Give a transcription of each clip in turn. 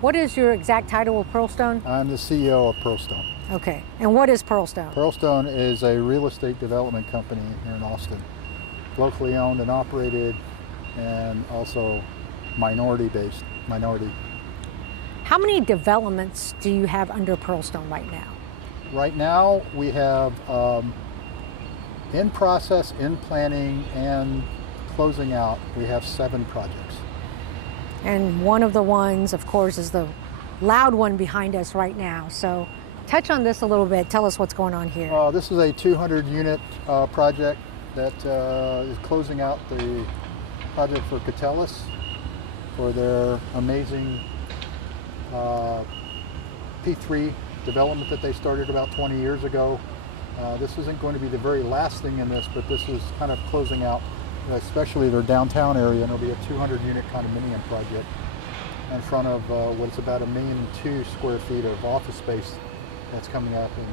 What is your exact title with Pearlstone? I'm the CEO of Pearlstone. Okay, and what is Pearlstone? Pearlstone is a real estate development company here in Austin, locally owned and operated, and also minority. How many developments do you have under Pearlstone right now? Right now we have in process, in planning, and closing out, we have 7 projects. And one of the ones, of course, is the loud one behind us right now. So touch on this a little bit. Tell us what's going on here. This is a 200-unit project that is closing out the project for Catellus for their amazing P3 development that they started about 20 years ago. This isn't going to be the very last thing in this, but this is kind of closing out, especially their downtown area, and it'll be a 200-unit condominium project in front of what's about 1.2 million square feet of office space that's coming up, and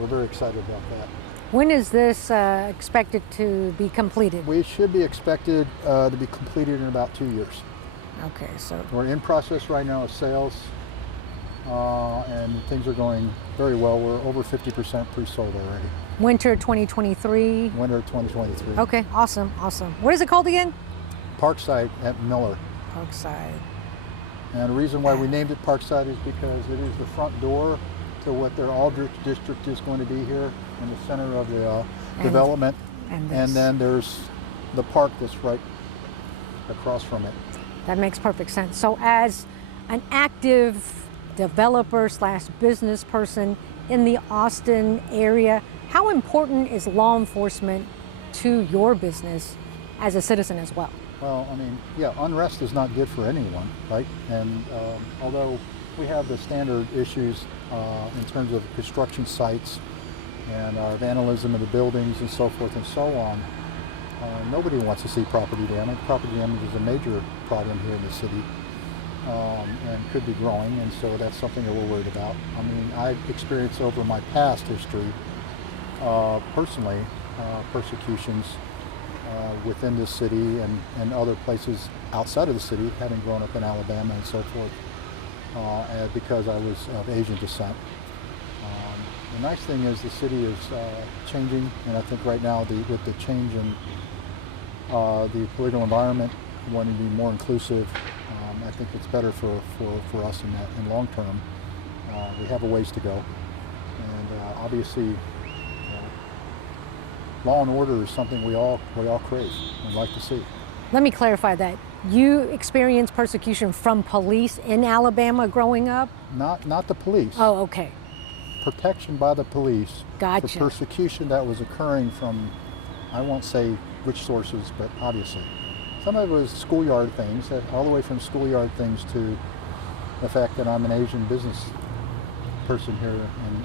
we're very excited about that. When is this expected to be completed? We should be expected to be completed in about 2 years. Okay, so we're in process right now of sales, and things are going very well. We're over 50% pre-sold already. Winter 2023? Winter 2023. Okay, awesome. What is it called again? Parkside at Mueller. Parkside. And the reason why we named it Parkside is because it is the front door to what their Aldrich district is going to be here in the center of the development. And then there's the park that's right across from it. That makes perfect sense. So as an active developer / business person in the Austin area, how important is law enforcement to your business as a citizen as well? Well, I mean, yeah, unrest is not good for anyone, right? And although we have the standard issues in terms of construction sites and vandalism of the buildings and so forth and so on, nobody wants to see property damage. Property damage is a major problem here in the city and could be growing, and so that's something that we're worried about. I mean, I've experienced over my past history, personally, persecutions within the city and other places outside of the city, having grown up in Alabama and so forth, because I was of Asian descent. The nice thing is the city is changing, and I think right now with the change in the political environment, wanting to be more inclusive, I think it's better for us in long term. We have a ways to go, and obviously law and order is something we all crave and like to see. Let me clarify that. You experienced persecution from police in Alabama growing up? Not the police. Oh, okay. Protection by the police. Gotcha. For persecution that was occurring from, I won't say which sources, but obviously. Some of it was schoolyard things, all the way from schoolyard things to the fact that I'm an Asian business person here,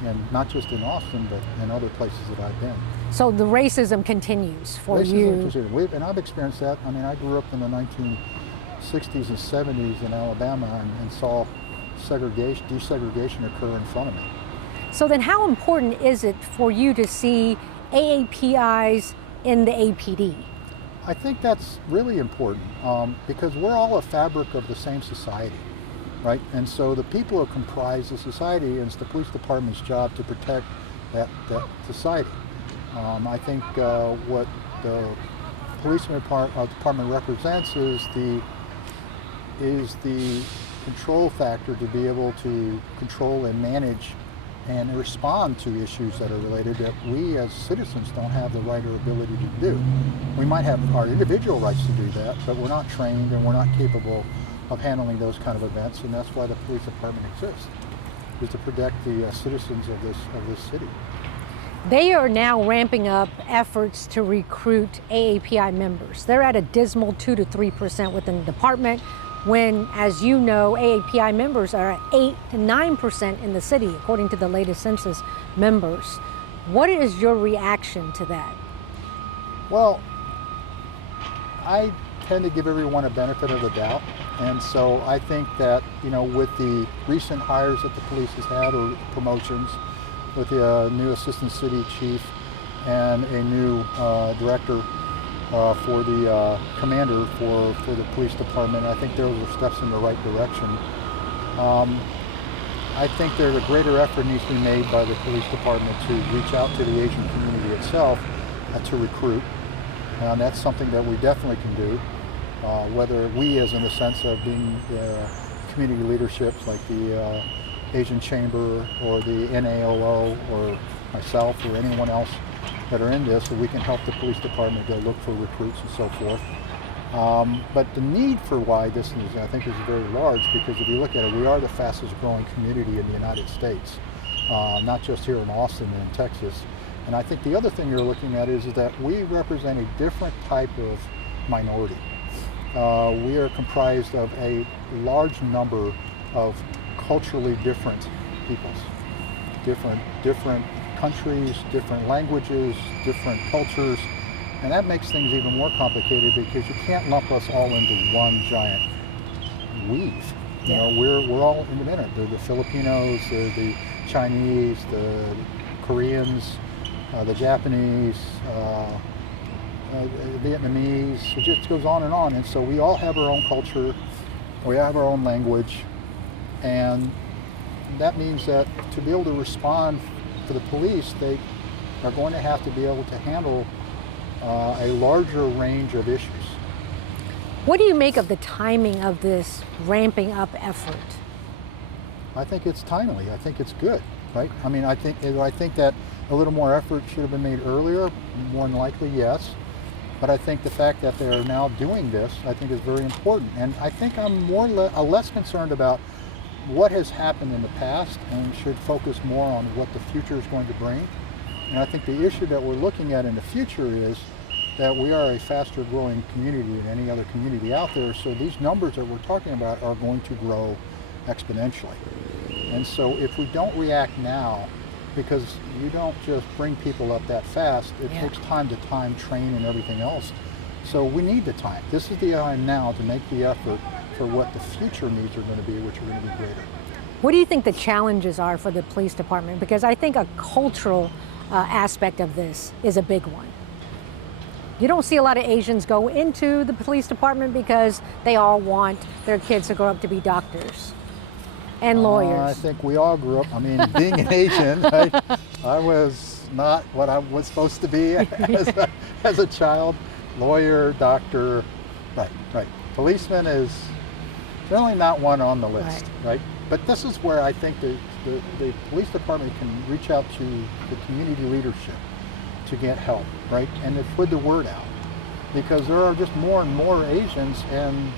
and not just in Austin, but in other places that I've been. So the racism continues for you? And I've experienced that. I mean, I grew up in the 1960s and 70s in Alabama and saw desegregation occur in front of me. So then how important is it for you to see AAPIs in the APD? I think that's really important because we're all a fabric of the same society, right? And so the people are comprised of society, and it's the police department's job to protect that society. I think what the policeman department represents is the control factor to be able to control and manage and respond to issues that are related that we as citizens don't have the right or ability to do. We might have our individual rights to do that, but we're not trained and we're not capable of handling those kind of events, and that's why the police department exists, is to protect the citizens of this city. They are now ramping up efforts to recruit AAPI members. They're at a dismal 2 to 3% within the department, when, as you know, AAPI members are at 8 to 9% in the city, according to the latest census members. What is your reaction to that? Well, I tend to give everyone a benefit of the doubt, and so I think that, you know, with the recent hires that the police has had, or promotions, with the new assistant city chief and a new director for the commander for the police department, I think those are steps in the right direction. I think there's a greater effort needs to be made by the police department to reach out to the Asian community itself to recruit. And that's something that we definitely can do. Whether we, as in the sense of being community leaderships like the Asian Chamber or the NAOO or myself or anyone else that are in this, so we can help the police department go look for recruits and so forth. But the need for why this is, I think, is very large, because if you look at it, we are the fastest growing community in the United States, not just here in Austin and in Texas. And I think the other thing you're looking at is that we represent a different type of minority. We are comprised of a large number of culturally different peoples, different countries, different languages, different cultures. And that makes things even more complicated, because you can't lump us all into one giant weave. You know, we're all independent. They're the Filipinos, they're the Chinese, the Koreans, the Japanese, Vietnamese. It just goes on. And so we all have our own culture, we have our own language, and that means that to be able to respond to the police, they are going to have to be able to handle a larger range of issues. What do you make of the timing of this ramping up effort? I think it's timely. I think it's good, right? I mean, I think that a little more effort should have been made earlier. More than likely, yes. But I think the fact that they're now doing this, I think, is very important. And I think I'm less concerned about what has happened in the past, and should focus more on what the future is going to bring. And I think the issue that we're looking at in the future is that we are a faster growing community than any other community out there. So these numbers that we're talking about are going to grow exponentially. And so if we don't react now, because you don't just bring people up that fast, it takes time to train and everything else. So we need the time. This is the time now to make the effort for what the future needs are going to be, which are going to be greater. What do you think the challenges are for the police department? Because I think a cultural aspect of this is a big one. You don't see a lot of Asians go into the police department because they all want their kids to grow up to be doctors and lawyers. I think we all grew up, I mean, being an Asian, I was not what I was supposed to be as a child. Lawyer, doctor, right. Policeman is certainly not one on the list, right? But this is where I think the police department can reach out to the community leadership to get help, right? And to put the word out, because there are just more and more Asians, and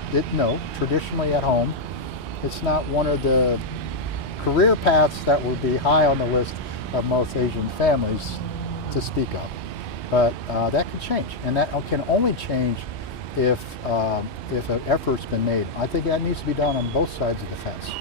traditionally at home, it's not one of the career paths that would be high on the list of most Asian families to speak of. But that could change, and that can only change if an effort's been made. I think that needs to be done on both sides of the fence.